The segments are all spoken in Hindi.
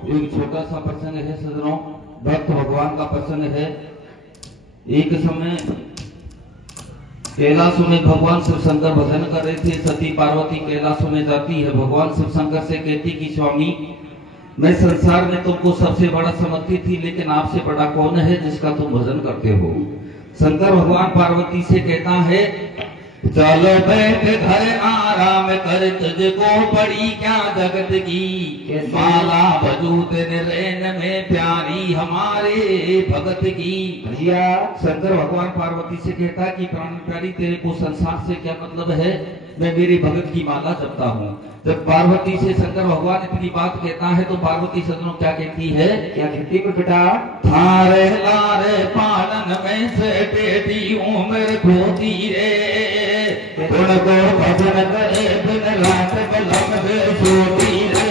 एक छोटा सा प्रसंग है सजनों, भक्त भगवान का प्रसंग है। एक समय कैलाश में भगवान शिव शंकर भजन कर रहे थे। सती पार्वती कैलाश में जाती है, भगवान शिव शंकर से कहती कि स्वामी, मैं संसार में तुमको सबसे बड़ा समझती थी, लेकिन आपसे बड़ा कौन है जिसका तुम भजन करते हो। शंकर भगवान पार्वती से कहता है, चलो बैठ घर आराम कर, तुझको बड़ी क्या जगत की माला बजू तेरे रैन में प्यारी हमारे भगत की। भैया शंकर भगवान पार्वती से कहता कि प्राण प्यारी, तेरे को संसार से क्या मतलब है, मैं मेरे भगत की माला जपता हूँ। जब पार्वती से शंकर भगवान इतनी बात कहता है तो पार्वती सजनों क्या कहती है, क्या कहती है बेटा, थारे लारे पालन में से टेटी उम्र खोती रे, उनको भजन करे बिन रात कलम से सोती रे,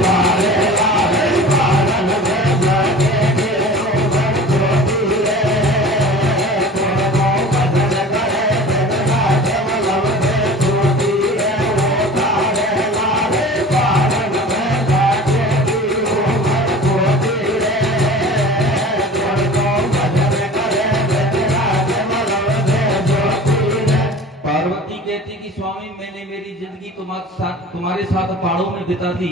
थारे लारे पालन में से टेटी उम्र खोती रे, उनको भजन करे बिन रात कलम से सोती रे, थारे लारे पालन में से टेटी उम्र खोती रे, उनको भजन करे बिन रात कलम से सोती रे। पार्वती कहती कि स्वामी, मैंने मेरी जिंदगी तुम्हारे साथ पहाड़ों में बिता दी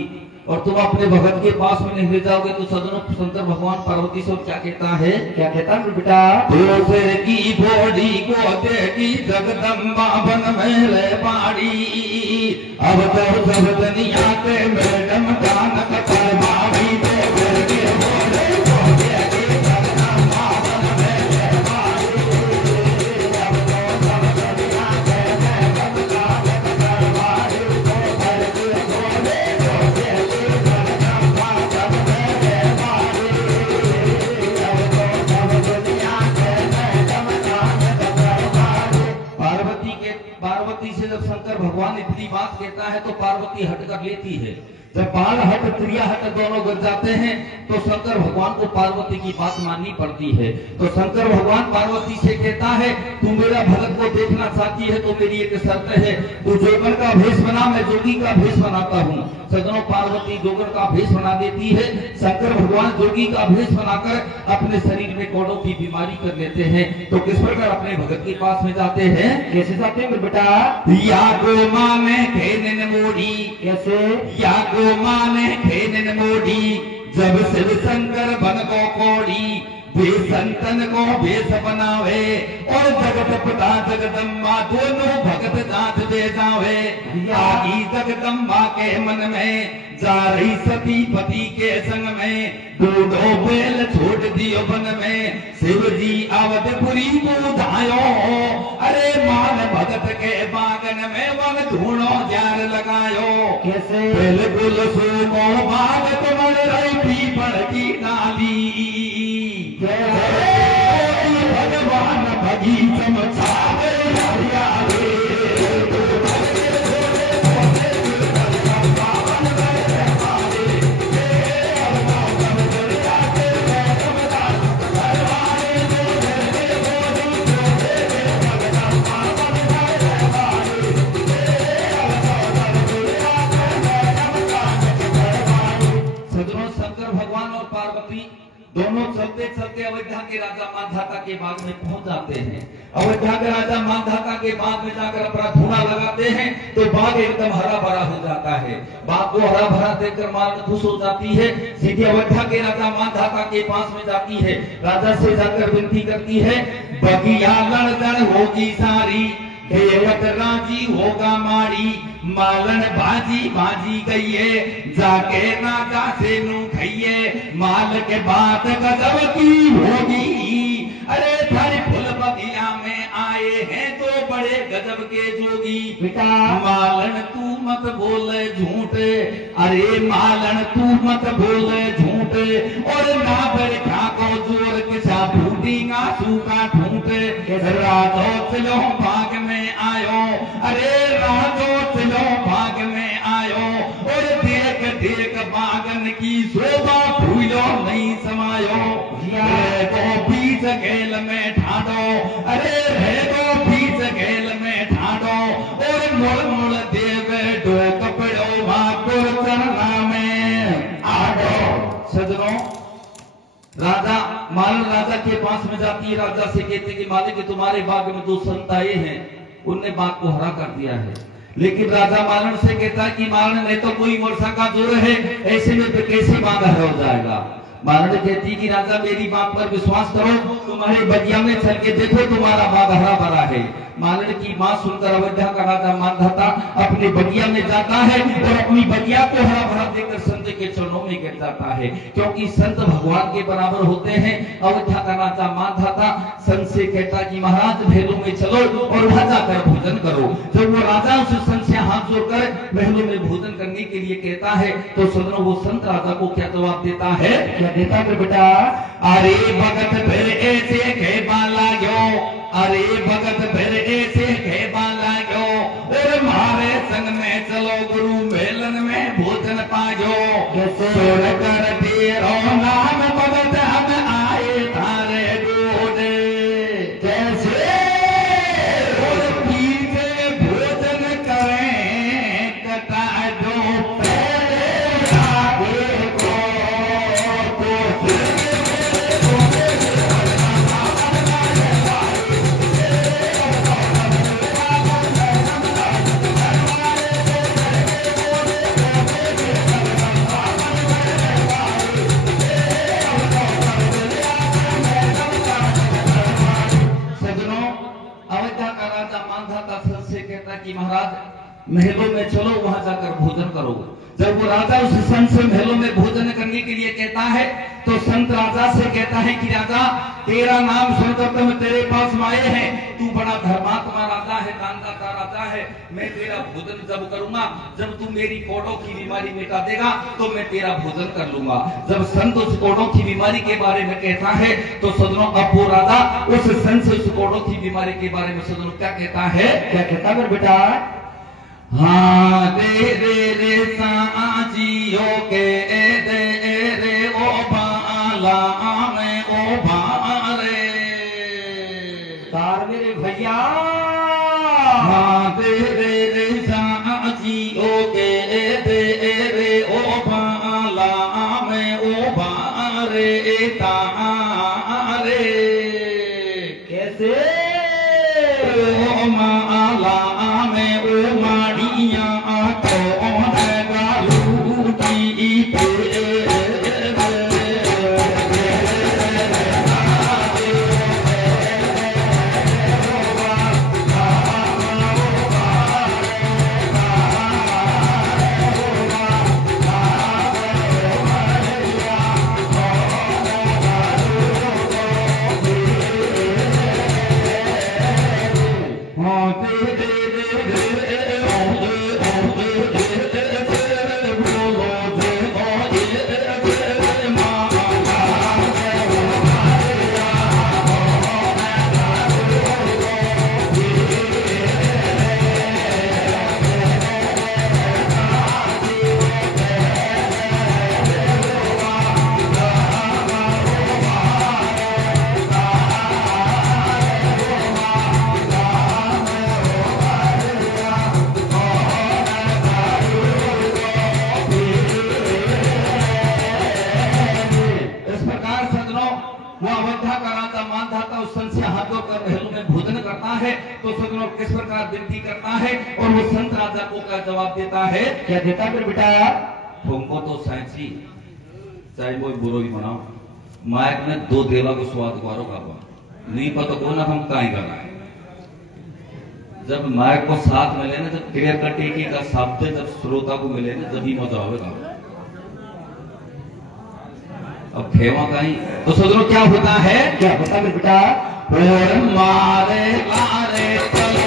और तुम अपने भगत के पास में नहीं ले जाओगे। तो सदनों शंकर भगवान पार्वती से क्या कहता है, क्या कहता है बेटा, दूसरे की बॉडी को देखी जगदम्बा बन में ले पाड़ी, अब तो सब दुनिया के मैडम जान कर मारी दे करके बोले को देखी जगदम्बा बन में ले पाड़ी, अब तो सब दुनिया के मैडम जान कर मारी दे करके बोले को देखी जगदम्बा बन में ले पाड़ी, अब तो सब दुनिया के मैडम जान कर मारी। पार्वती से जब शंकर भगवान इतनी बात कहता है तो पार्वती हट कर लेती है। जब बाल हट क्रिया हट दोनों गिर जाते हैं तो शंकर भगवान को पार्वती की बात माननी पड़ती है। तो शंकर भगवान पार्वती से कहता है, तू मेरा भगत को देखना चाहती है तो मेरी एक शर्त है, तू जोगर का भेष बना, मैं जोगी का भेष बनाता हूँ। सजनों पार्वती जोगर का भेष बना देती है, शंकर भगवान जोगी का भेष बनाकर अपने शरीर में कोड़ों की बीमारी कर लेते हैं। तो किस प्रकार अपने भगत के पास में जाते हैं, कैसे जाते हैं बेटा, या गो माने खेन मोड़ी, कैसे, या गो माने खेन मोड़ी, जब शिव शंकर बन को कोड़ी, वे संतन को भेष बनावे और जगत पिता जगदम्बा दोनों भगत जात दे जावे। आगी जगदम्बा के मन में जा रही सती पति के संग में, दो बैल छोड़ दियो वन में, शिव जी अवधपुरी को धायो, अरे मान भगत के बागन में वन धूणो जार लगायो, कैसे, बिल्कुल सुनो बाग तुमर रही पीपल की डाली, भगवान भगी चमचावे हरियाले, दोनों चलते चलते अयोध्या के राजा मांधाता के बाग में पहुंच जाते हैं। अयोध्या के राजा मांधाता के बाग में जाकर अपना धूना लगाते हैं तो बाग एकदम हरा भरा हो जाता है। बाग को हरा भरा देखकर माल खुश हो जाती है, सीधे अयोध्या के राजा मांधाता के पास में जाती है। राजा से जाकर विनती करती है, बगिया लड़दड़ होगी सारी, देवत राजी होगा मारी, मालन भाजी भाजी गईए, जाके नागा से नू खइए, माल के बात गजब की होगी, अरे थारी फुल बगिया में आए हैं तो बड़े गजब के जोगी, बेटा मालन तू मत बोले झूठे, अरे मालन तू मत बोले झूठे, और ना बैठा को जोर किसा फूटीगा सूखा ठूठे, राजो चलो भाग में आयो, अरे राजो चलो भाग में आयो, और देख देख बागन की शोभा भूलो नहीं समायो, तो बीच घेल में ठाडो, अरे रह दो बीच घेल में ठाडो, और मुड़ मुड़ देव डोक पड़ो भागो चरना में आडो। सजनों, राजा मालन राजा के पास में जाती है, राजा से कहते कि मालिक तुम्हारे बाग में 2 संत आए हैं, उनने बाग को हरा कर दिया है। लेकिन राजा मालन से कहता है कि मालन नहीं तो कोई वर्षा का जोर है, ऐसे में तो कैसे बाग हरा हो जाएगा। मालन कहती कि राजा मेरी बात पर विश्वास करो, तुम्हारे बगिया में चल के देखो तुम्हारा बाग हरा भरा है। मालन की बात सुनकर अयोध्या का राजा मानधाता अपने बगिया में जाता है और अपनी बगिया को हरा भरा देखकर संत के चरणों में गिर जाता है, क्योंकि संत भगवान के बराबर होते हैं। अयोध्या का राजा मानधाता संत से कहता कि महाराज महलों में चलो और वहां जाकर भोजन करो। जब वो राजा उस संत से हाथ जोड़कर महलों में भोजन करने के लिए कहता है तो सदनों वो संत राजा को क्या जवाब देता है? क्या देता है बेटा? अरे भगत फिर ऐसे खेबा लागो, अरे भगत फिर ऐसे खेबा लागो, और मारे संग में चलो गुरु मेलन में भोजन पाजो। छोड़ कर तेरो नाम भगत हम आए थारे डोडे, कैसे और पीछे भोजन करें कटा दो पहले आगे को। कि महाराज महलों में चलो वहां जाकर भोजन करो। जब वो राजा उस संत से महलों में भोजन करने के लिए कहता है तो संत राजा से कहता है कि राजा तेरा नाम सुनकर तो मैं तेरे पास आए हैं, तू बड़ा धर्मात्मा राजा है, दानदाता राजा है। मैं तेरा भोजन जब करूंगा, जब तू मेरी कोढ़ों की बीमारी मिटा देगा तो मैं तेरा भोजन कर लूंगा। जब संत उस कोढ़ों की बीमारी के बारे में कहता है तो सदनों अब वो राजा उस संत से उस कोढ़ों की बीमारी के बारे में सदनों क्या कहता है? क्या कहता है बेटा? हाँ दे रे साजियो के दे रे ओ बाला में ओ भारे तार मेरे भैया। हाँ दे रे साजियो के दे रे ओ बाला में ओ भारे तारे, कैसे ओ माला में ओ माड़िया तो गालू की तो सदनों किस प्रकार विनती करता है और वो संत राजा को क्या जवाब देता है? क्या देता फिर बेटा? तुमको तो साइंसी चाहे कोई बुरो ही बनाओ, मायक ने 2 देवा को स्वाद करो का नहीं पता कौन हम कहीं करना है। जब मायक को साथ मिले ना, जब क्लियर कट एक का शब्द जब श्रोता को मिले ना, जब ही मजा आएगा। अब खेवा कहीं तो सदनों क्या होता है? क्या होता है बेटा? और मारे लारे चले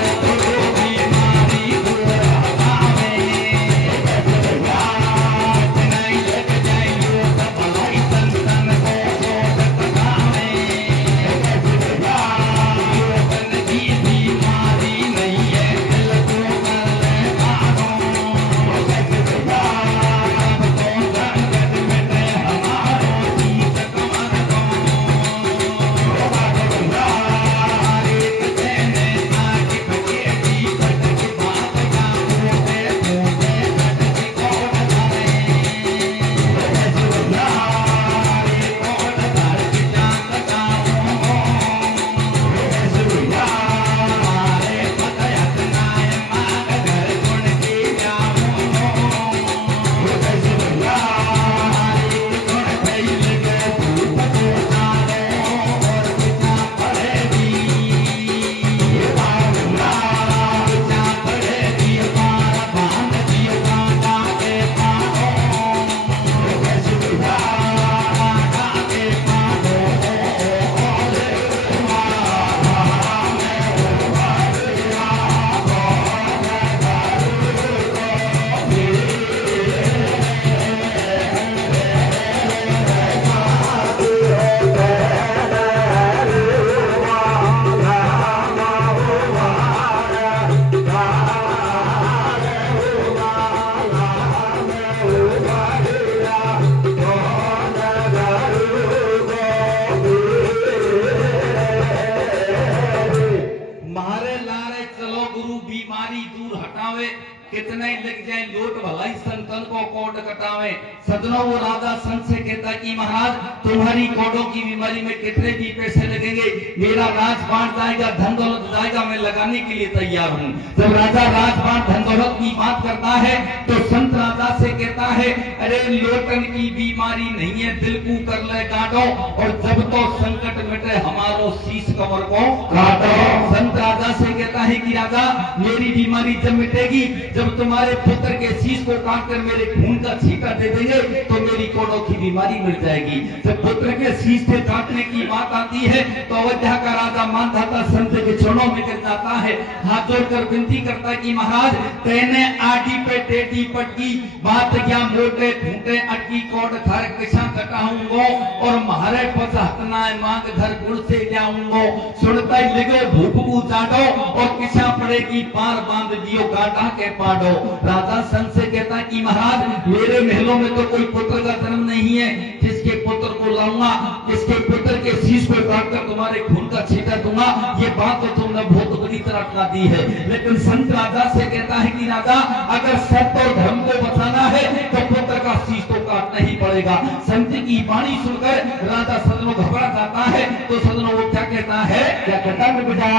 इतने लिख जाए लोट भलाई संतन को कोट कटावे। सदनों वो राजा संत से कहता कि महाराज तुम्हारी कोडों की बीमारी में कितने भी पैसे लगेंगे, मेरा राज बांट जाएगा, धन दौलत जाएगा, मैं लगाने के लिए तैयार हूँ। जब राजा राज बांट धन दौलत की बात करता है तो संत राजा से कहता है अरे लोटन की बीमारी नहीं है, दिल को कर ले काटो, और जब तो संकट मिटे हमारो शीश कमर को काटो। संत राजा से कहता है कि राजा मेरी बीमारी जब मिटेगी जब तुम्हारे पुत्र के शीश को काट कर मेरे खून का छींटा दे देंगे तो मेरी कोड़ों की बीमारी मिट जाएगी। जब पुत्र के शीश से काटने की बात आती है तो अयोध्या का राजा मानधाता संत के चरणों में गिर जाता है, हाथ जोड़कर विनती करता है कि महाराज तेने आटी पे टेटी पटकी बात क्या मोटे ठूटे अटकी कोड घर किसा कटाऊंगो और मारे पसहतना मांग घर गुड़ से जाऊंगो। सुनता ही लिगो भूख को चाटो और किसा पड़ेगी पार बांध दियो काटा के पाडो। राजा संत से कहता कि महाराज मेरे महलों में तो कोई पुत्र का जन्म नहीं है, जिसके पुत्र को लाऊंगा जिसके पुत्र के शीश को काटकर तुम्हारे खून का छींटा दूंगा, ये बात तो तुमने बहुत बुरी तरह कहा दी है। लेकिन संत राजा से कहता है कि राजा अगर सत्य और धर्म को बचाना है तो पुत्र का शीश तो काटना ही पड़ेगा। संत की वाणी सुनकर राजा सदनों घबरा जाता है तो सदनों वो क्या कहता है, क्या कहता है बेटा,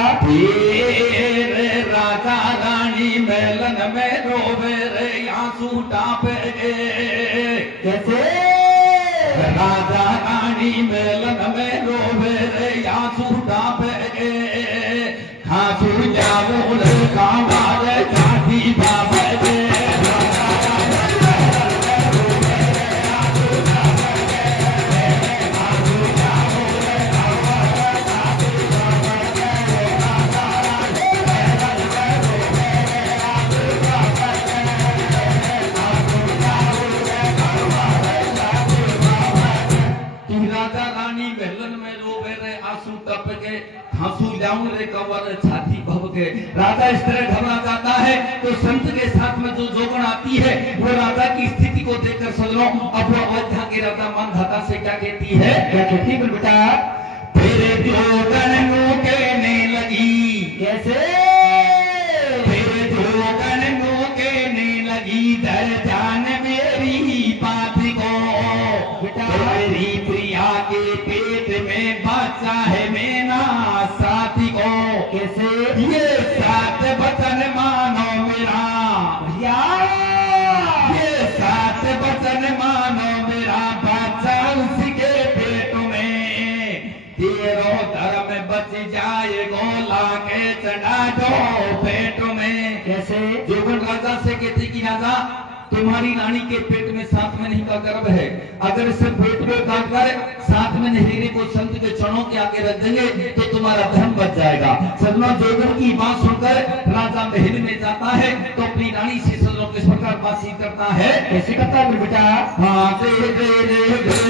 राजा रानी मेलन में रोवे रे आंसू टापे। कैसे राजा रानी मेलन में रोवे रे आंसू टापे, खासू जाओ रे कामारे जाती बाबे। राजा इस तरह घबरा जाता है तो संत के साथ में जो जोगण आती है वो राजा की स्थिति को देखकर सजनो अब वो अयोध्या के राजा मानधाता से क्या कहती है, क्या कहती है बेटा, तेरे जोगण को कहने लगी। कैसे तेरे जोगण को कहने लगी दर जान मेरी बात को, तेरी प्रिया के पेट में बच्चा है मेरा साथी को। कैसे ये सात वचन मानो मेरा, ये सात वचन मानो मेरा, बच्चा उसके पेट में, तेरो धर्म बच जाए गोला के चढ़ा दो पेट में। कैसे जोगन राजा से कहते कि राजा तुम्हारी रानी के पेट में 7 महीने का गर्भ है, अगर इसे पेट में काटकर 7 महीने को संत के चरणों के आगे रख देंगे तो तुम्हारा धर्म बच जाएगा। सदनों जोगन की बात सुनकर राजा महल में जाता है तो अपनी रानी से सदनों किस प्रकार बातचीत करता है, कैसे करता है बेटा, हाँ दे दे दे दे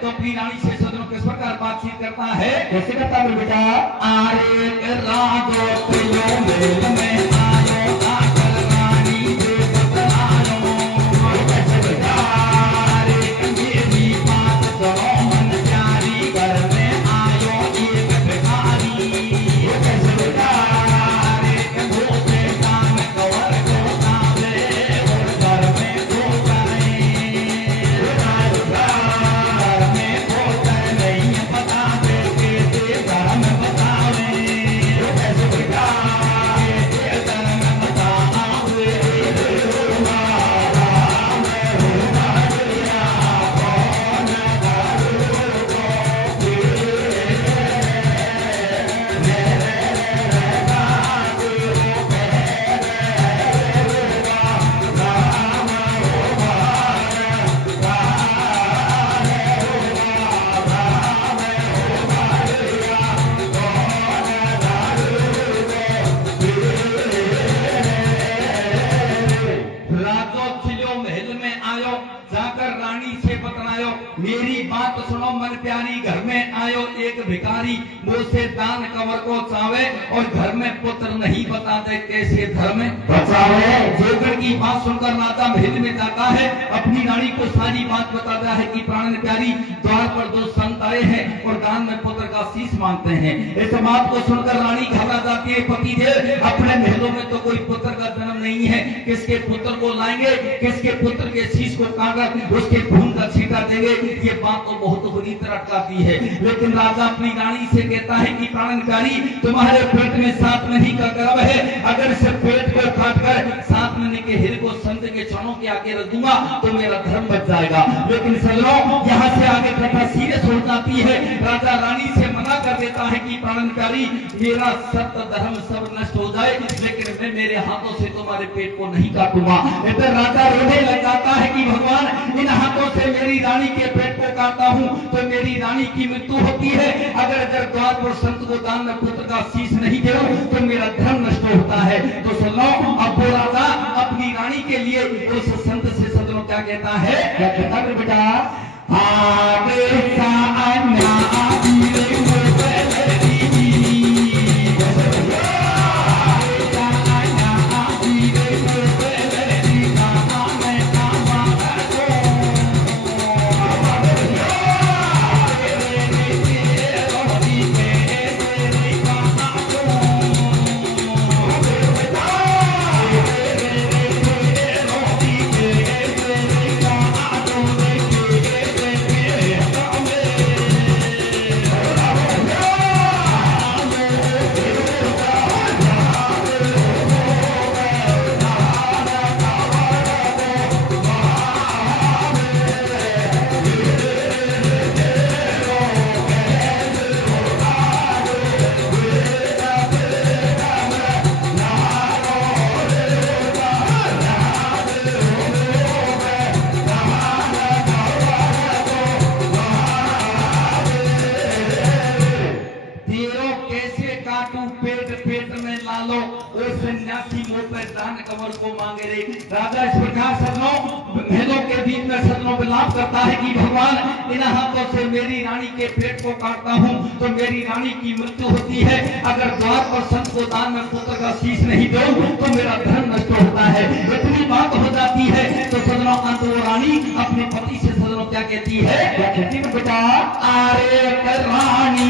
तो अपनी रानी से सदनों किस प्रकार बातचीत करता है, कैसे करता है बेटा, आरे राजो प्रियो मेल में आयो आकर रानी से बतलायो। कैसे बेटा आरे मेरी बात सुनो मन प्यारी, घर में आयो एक भिखारी। कैसे बेटा आरे भूखे कान कवर को कावे और घर में सो जाए। बता दे के धर्म बतावे। कैसे बेटा आयो एक भिखारी मुझसे दान कवर को चावे और घर में पुत्र नहीं बताते कैसे धर्म बचावे। जोगड़ की बात सुनकर राजा महल में जाता है, अपनी रानी को सारी बात बताता है कि प्राण प्यारी द्वार पर दो संत आए हैं और दान में पुत्र का शीश मांगते हैं। इस बात को सुनकर रानी घबरा जाती है, पति देव अपने महलों में तो कोई पुत्र का जन्म नहीं है, किसके पुत्र को लाएंगे, किसके पुत्र के शीश को काटकर उसके खून का छींटा देंगे। ये बात तो बहुत बुरी तरह अटकाती है, लेकिन राजा अपनी रानी से कहता है कि प्राण प्यारी तुम्हारे पेट में 7 महीने का गर्भ है, अगर इस पेट को काटकर 7 महीने के हिर को संत के चरणों के आगे रख दूंगा तो मेरा धर्म बच जाएगा। लेकिन सजनों यहाँ से आगे कथा सीरियस हो जाती है। राजा रानी से मना कर देता है कि प्राण प्यारी मेरा सत्य धर्म सब नष्ट हो जाए, लेकिन मैं मेरे हाथों से तुम्हारे पेट को नहीं काटूंगा। इधर राजा रोने लग जाता है कि भगवान इन हाथों से मेरी रानी के पेट को काटता हूँ तो मेरी रानी की मृत्यु होती है, अगर द्वार पर संत को दान में पुत्र का शीश नहीं दे तो मेरा धर्म नष्ट होता है। तो सुनो, अब वो राजा अपनी रानी के लिए उस संत से सदनों क्या कहता है, क्या कहता है बेटा, को मांगे रे। राजा इस प्रकार सदनों महलों के बीच में सदनों विलाप करता है कि भगवान इन हाथों से मेरी रानी के पेट को काटता हूँ तो मेरी रानी की मृत्यु होती है, अगर द्वार पर संत को दान में पुत्र का शीश नहीं दूं तो मेरा धर्म नष्ट होता है। इतनी बात हो जाती है तो सदनों अंत वो रानी अपने पति से सदनों क्या कहती है, क्या कहती है बेटा, अरे रानी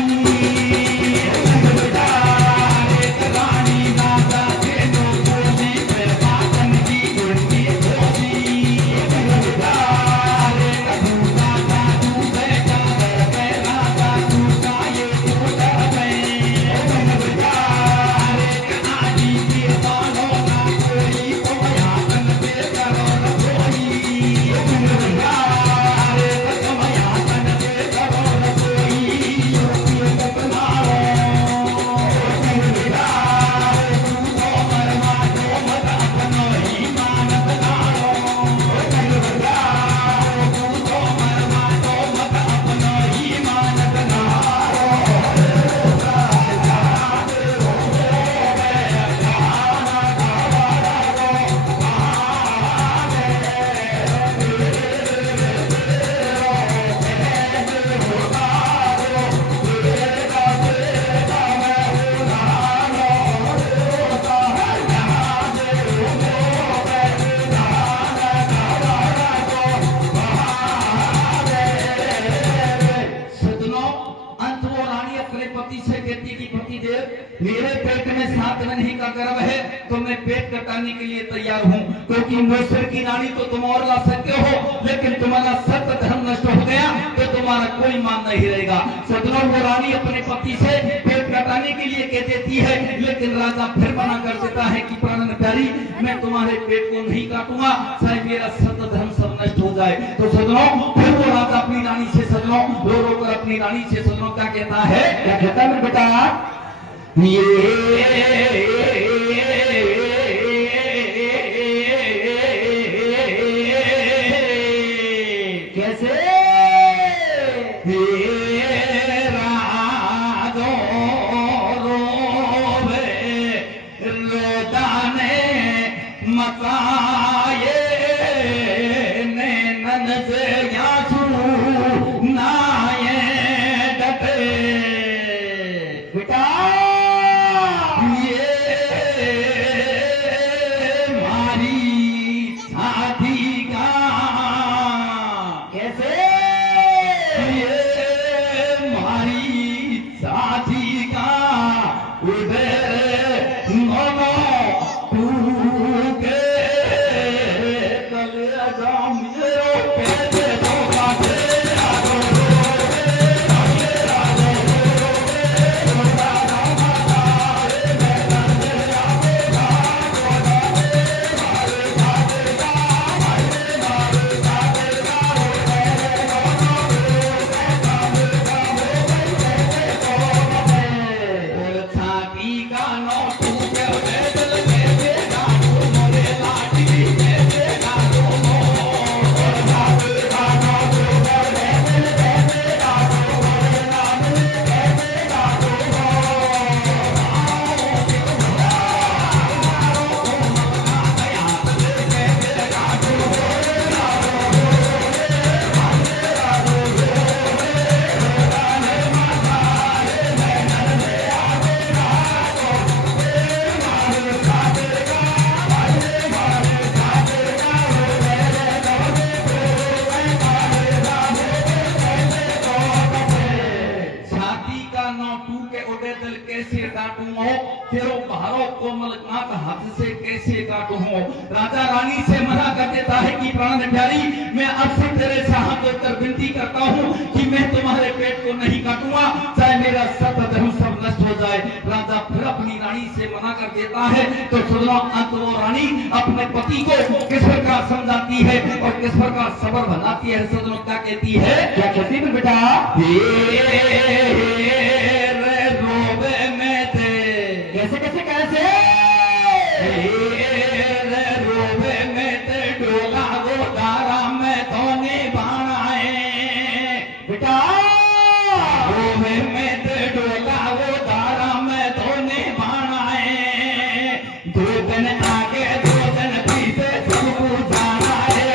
मेरे पेट में 7 महीने का गर्भ है तो मैं पेट कटाने के लिए तैयार हूँ, क्योंकि मोसर की रानी तो तुम और ला सकते हो, लेकिन तुम्हारा सत्य धर्म नष्ट हो गया तो तुम्हारा कोई मान नहीं रहेगा। सदनों वो रानी अपने पति से पेट कटाने के लिए कह देती है, लेकिन राजा फिर मना कर देता है कि प्राण प्यारी मैं तुम्हारे पेट को नहीं काटूंगा, चाहे मेरा सत्य धर्म सब नष्ट हो जाए। तो सदनों फिर वो राजा अपनी रानी से सदनों रो रो कर अपनी रानी से सदनों क्या कहता है, क्या कहता है बेटा, कैसे राजो रोवे रोदाने मकाये नैनन से यासू नाये डटे कोमल कांट हाथ से कैसे काटूं। राजा रानी से मना कर देता है कि प्राण प्यारी, मैं अब से तेरे से हाथ जोड़कर विनती करता हूँ कि मैं तुम्हारे पेट को नहीं काटूंगा, चाहे मेरा सत धर्म सब नष्ट हो जाए। राजा फिर अपनी रानी से मना कर देता है। तो सुनो, अंत वो रानी अपने पति को किस प्रकार समझाती है और किस प्रकार सबर बनाती है। सदनों क्या कहती है, क्या कहती है बेटा, रोवे में थे, कैसे कैसे कैसे रोवे में थे, डोला वो दारा में धोने बाणाए। बेटा रोवे में थे, डोला वो दारा में धोने बाणाए। 2 दिन आगे 2 दिन पीछे सबको जाना है।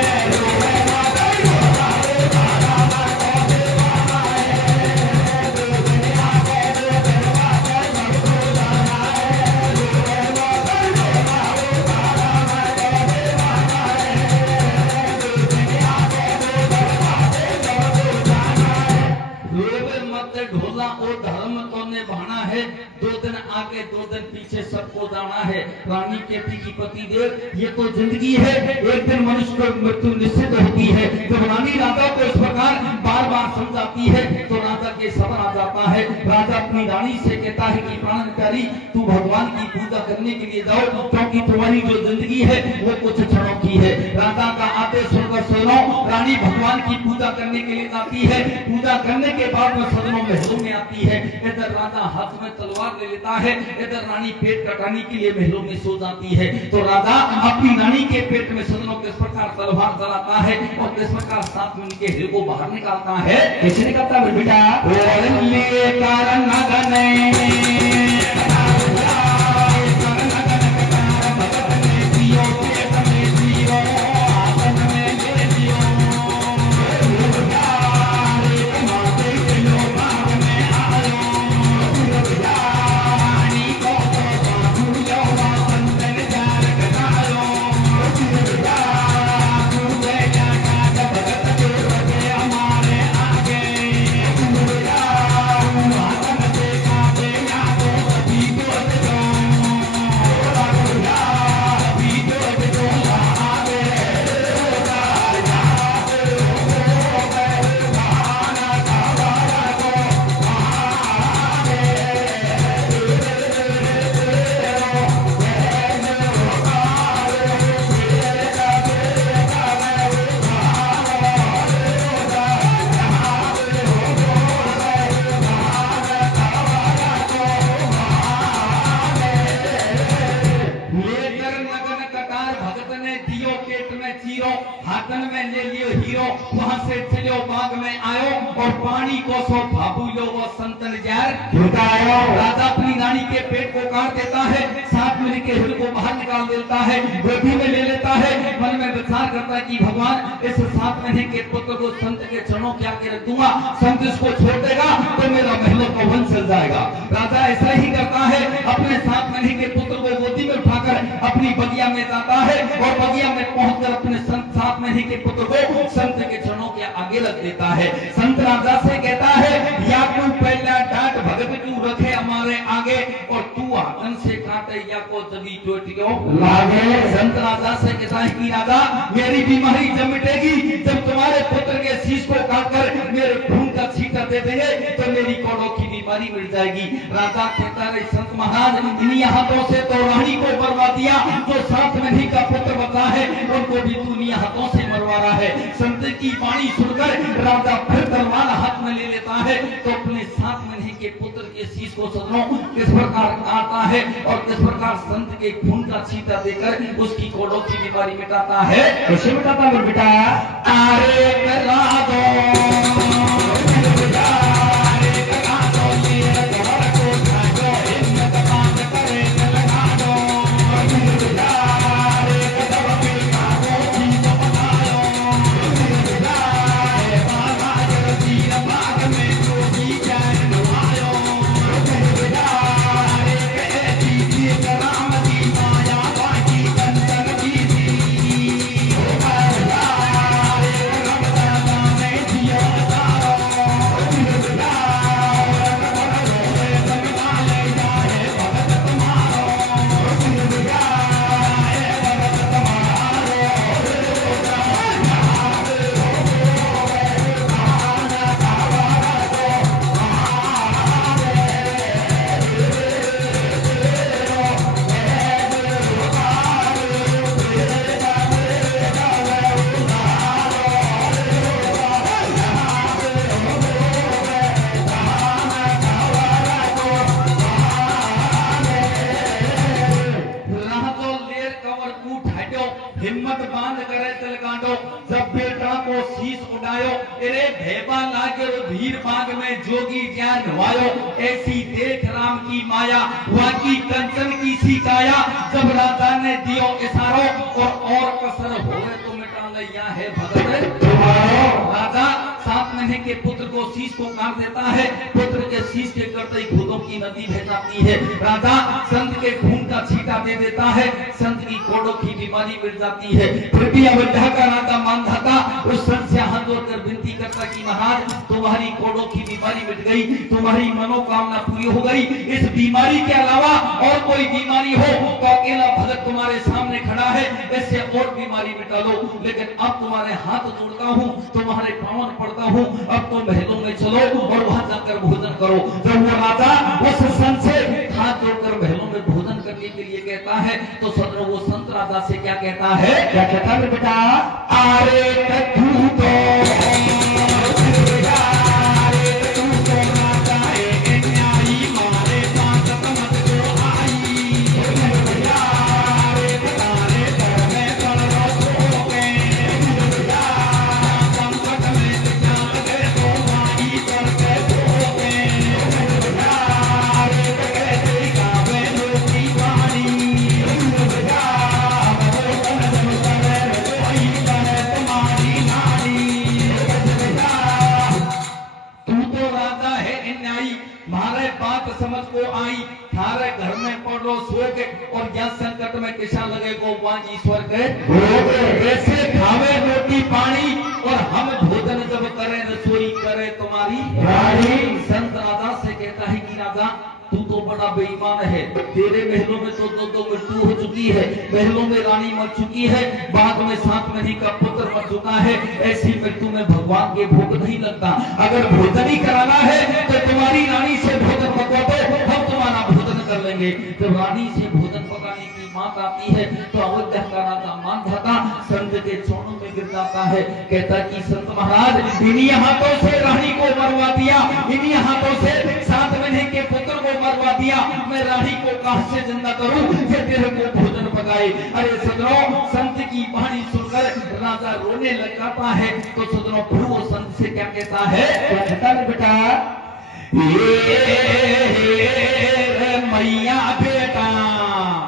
ढोला ओ धर्म तो ने भाना है, 2 दिन आगे 2 दिन पीछे सबको जाना है। रानी कहती की पति देव, ये तो जिंदगी है, एक दिन मनुष्य को मृत्यु निश्चित होती है। जब रानी राजा को इस प्रकार बार बार समझाती है तो राजा के सबर आ जाता है। राजा अपनी रानी से कहता है कि प्राण प्यारी, तू भगवान की पूजा करने के लिए जाओ, क्योंकि तुम्हारी जो जिंदगी है वो कुछ क्षणों की है। राजा का आदेश सुनकर सुनो, रानी भगवान की पूजा करने के लिए जाती है। पूजा करने के बाद में सदनों महलों में आती है। इधर राजा हाथ में तलवार ले लेता है, इधर रानी पेट कटाने के लिए महलों में सो जाती है। तो राजा अपनी रानी के पेट में सदनों किस प्रकार तलवार चलाता है और किस प्रकार 7 मिनट के हिल को बाहर निकालता है। कैसे निकालता है बेटा, कारण हाथन में ले लियो हीरो, वहां से चलो बाग में आयो और पानी को सो भाबू लो वो संतन जार झुकायो। राजा अपनी रानी के पेट को काट देता है, 7 मिनट के हिल को बाहर निकाल देता है, गोदी में ले लेता है, मन में विचार करता है कि भगवान इस 7 महीने के पुत्र को संत के चरणों के आगे रख दूंगा, संत इसको छोड़ देगा तो मेरा महलों का वन चल जाएगा। राजा ऐसा ही करता है, अपने 7 महीने के पुत्र को गोदी में उठाकर अपनी बगिया में जाता है और बगिया में पहुंचकर अपने 7 महीने के पुत्र को संत के चरणों के आगे रख देता है। संत राजा से कहता है, या तू पहला डांट भगत तू रखे हमारे आगे और तू हाथन से काटे या को जगी चोटियों लागे। संत राजा से कहता है कि राजा, मेरी बीमारी जब मिटेगी, जब तुम्हारे पुत्र के शीश को काटकर मेरे खून का छींटा दे देंगे तो मेरी कोड़ों की बीमारी मिट जाएगी। राजा कहता है, संत महाराज, इन्हीं हाथों से तो रानी को मरवा दिया, जो 7 महीने का पुत्र बचा है उनको भी तू इन्हीं हाथों से मरवा रहा है। संत की वाणी सुनकर राजा फिर तलवार हाथ में ले लेता है तो अपने 7 महीने के पुत्र के शीश को सदनों किस प्रकार काटता है और किस प्रकार संत के खून का छींटा देकर उसकी कोड़ों की बीमारी मिटाता है। कैसे मिटाता है बेटा, अरे करा दो कवर कूट हटो, हिम्मत बांध करे तिल कांडो, जब बेटा को शीश उड़ायो, अरे भेबा लागे भीड़ बाग में जोगी ज्ञान नवायो, ऐसी देख राम की माया, वाकी कंचन की सी काया, जब राजा ने दियो इशारो और कसर होवे तो मिटा लिया है भगत तुम्हारो। राजा 7 महीने के पुत्र को शीश को काट देता है, पुत्र के शीश के करते ही खूनों की नदी बह जाती है। राजा संत के खून का छींटा दे देता है, संत की कोड़ों की बीमारी मिट जाती है। फिर भी अयोध्या का राजा मानधाता उस संत से हाथ जोड़कर विनती करता कि महाराज तुम्हारी कोड़ों की बीमारी मिट गई, तुम्हारी मनोकामना पूरी हो गई, इस बीमारी के अलावा और कोई बीमारी हो तो अकेला भगत तुम्हारे सामने खड़ा है, वैसे और बीमारी मिटा लो, लेकिन अब तुम्हारे हाथ जोड़ता हूँ, तुम्हारे पावन पड़ता हूँ, अब तो महलों में चलो और वहां जाकर भोजन करो। जब वो राजा उस संत से हाथ जोड़कर महलों में भोजन करने के लिए कहता है तो सदरो वो संत राजा से क्या कहता है, क्या कहता है बेटा, अरे तू तो समझ को आई, थारे घर में पड़ो सो के और या संकट में किसा लगे को वहां ईश्वर के वैसे खावे रोटी पानी और हम भोजन जब करें रसोई करे तुम्हारी रानी। संत राजा से कहता है कि राजा तू तो बड़ा बेईमान है, तेरे महलों में तो दो मृत्यु हो चुकी है, महलों में रानी मर चुकी है, बाद में 7 महीने का पुत्र मर चुका है, ऐसी मृत्यु में भगवान के भोग नहीं लगता। अगर भोजन ही कराना है तो तुम्हारी रानी से भोजन पकवा दो, हम तुम्हारा भोजन कर लेंगे। जब रानी से भोजन पकाने की बात आती है तो अयोध्या का राजा मानधाता संत के चरणों में गिर जाता है, कहता कि संत महाराज इन्हीं हाथों से रानी को मरवा दिया, इन्हीं हाथों से 7 महीने के पुत्र को मरवा दिया, मैं रानी को कहां से जिंदा करूं कि तेरे को भोजन पकाए। अरे सदरों संत की वाणी सुनकर राजा रोने लग जाता है तो सदरों फिर वो संत से क्या कहता है, क्या कहता है बेटा, ये मैया बेटा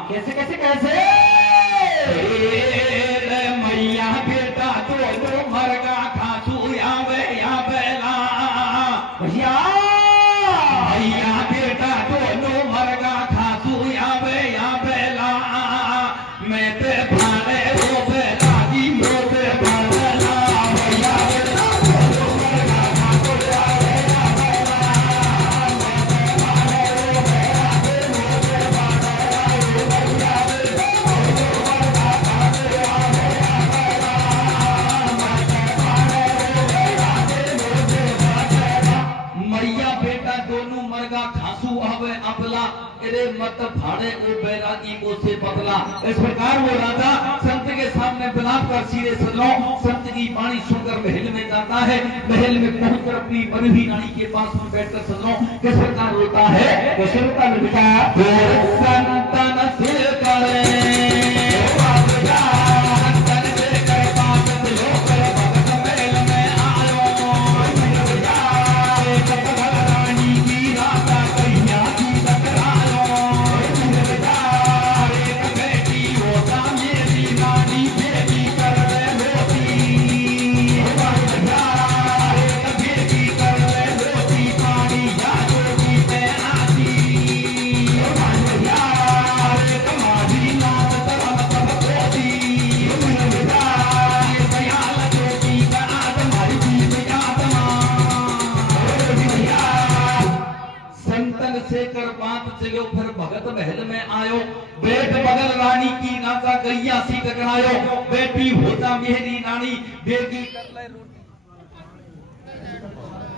कैसे कैसे कैसे मैया बेटा तो मरगा खासू या बेला भैया मैया बेटा तो मरगा खासू या बेला मैं ते भाड़े वो बेला जी मोते भाड़ला भैया बेटा मरगा खासू या मत भाड़े ओ बैरागी को से बदला। इस प्रकार वो राजा संत के सामने बिलाप कर सीधे सदरों संत की वाणी सुनकर महल में जाता है, महल में पहुंचकर अपनी बनी हुई रानी के पास में बैठकर सदरों किस प्रकार रोता है, कैसे रोता है बेटा, संतन से करे फिर भगत महल में आयो, बैठ बगल रानी की नाचा गैया सी टकरायो, बेटी होता मेरी रानी बेगी कर ले रोटी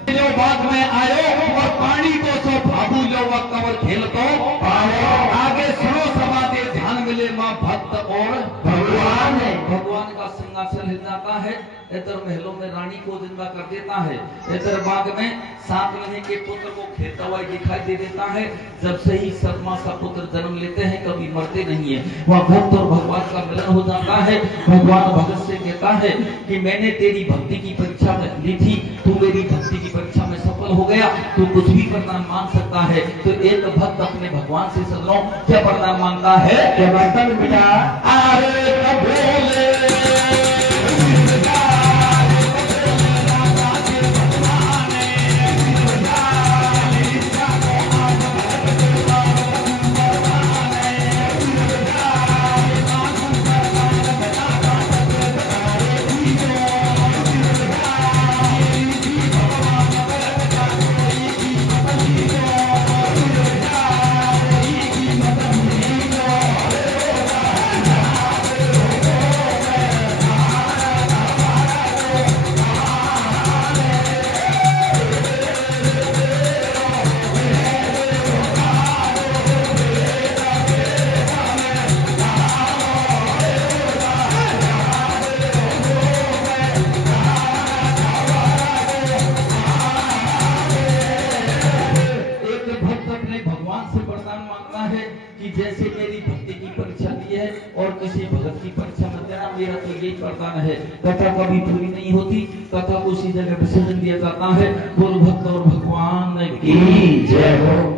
जो बाद में आयो और पानी को सो भाबू जो कवर खेल को आगे सुनो सभा दे ध्यान में मिले माँ भक्त और भगवान है। भगवान का सिंहासन हिल जाता है, इधर महलों में रानी को जिंदा कर देता है, इधर बाग में 7 महीने के पुत्र को खेलता हुआ दिखाई दे देता है। जब से ही सतमा सा पुत्र जन्म लेते हैं, कभी मरते नहीं है। वह भक्त और भगवान का मिलन हो जाता है। भगवान भगत से कहता है कि मैंने तेरी भक्ति की परीक्षा में ली थी, तू मेरी भक्ति की परीक्षा में सफल हो गया, तू कुछ भी वरदान मांग सकता है। तो एक भक्त अपने भगवान से सदनों क्या वरदान मांगता है? क्या बर्तन बिना अरे भोले कि जैसे मेरी भक्ति की परीक्षा दी है और किसी भगत की परीक्षा मत देना, मेरा तो यही वरदान है। कथा कभी पूरी नहीं होती, कथा को उसी जगह विसर्जन दिया जाता है। बोल भक्त और भगवान की जय हो।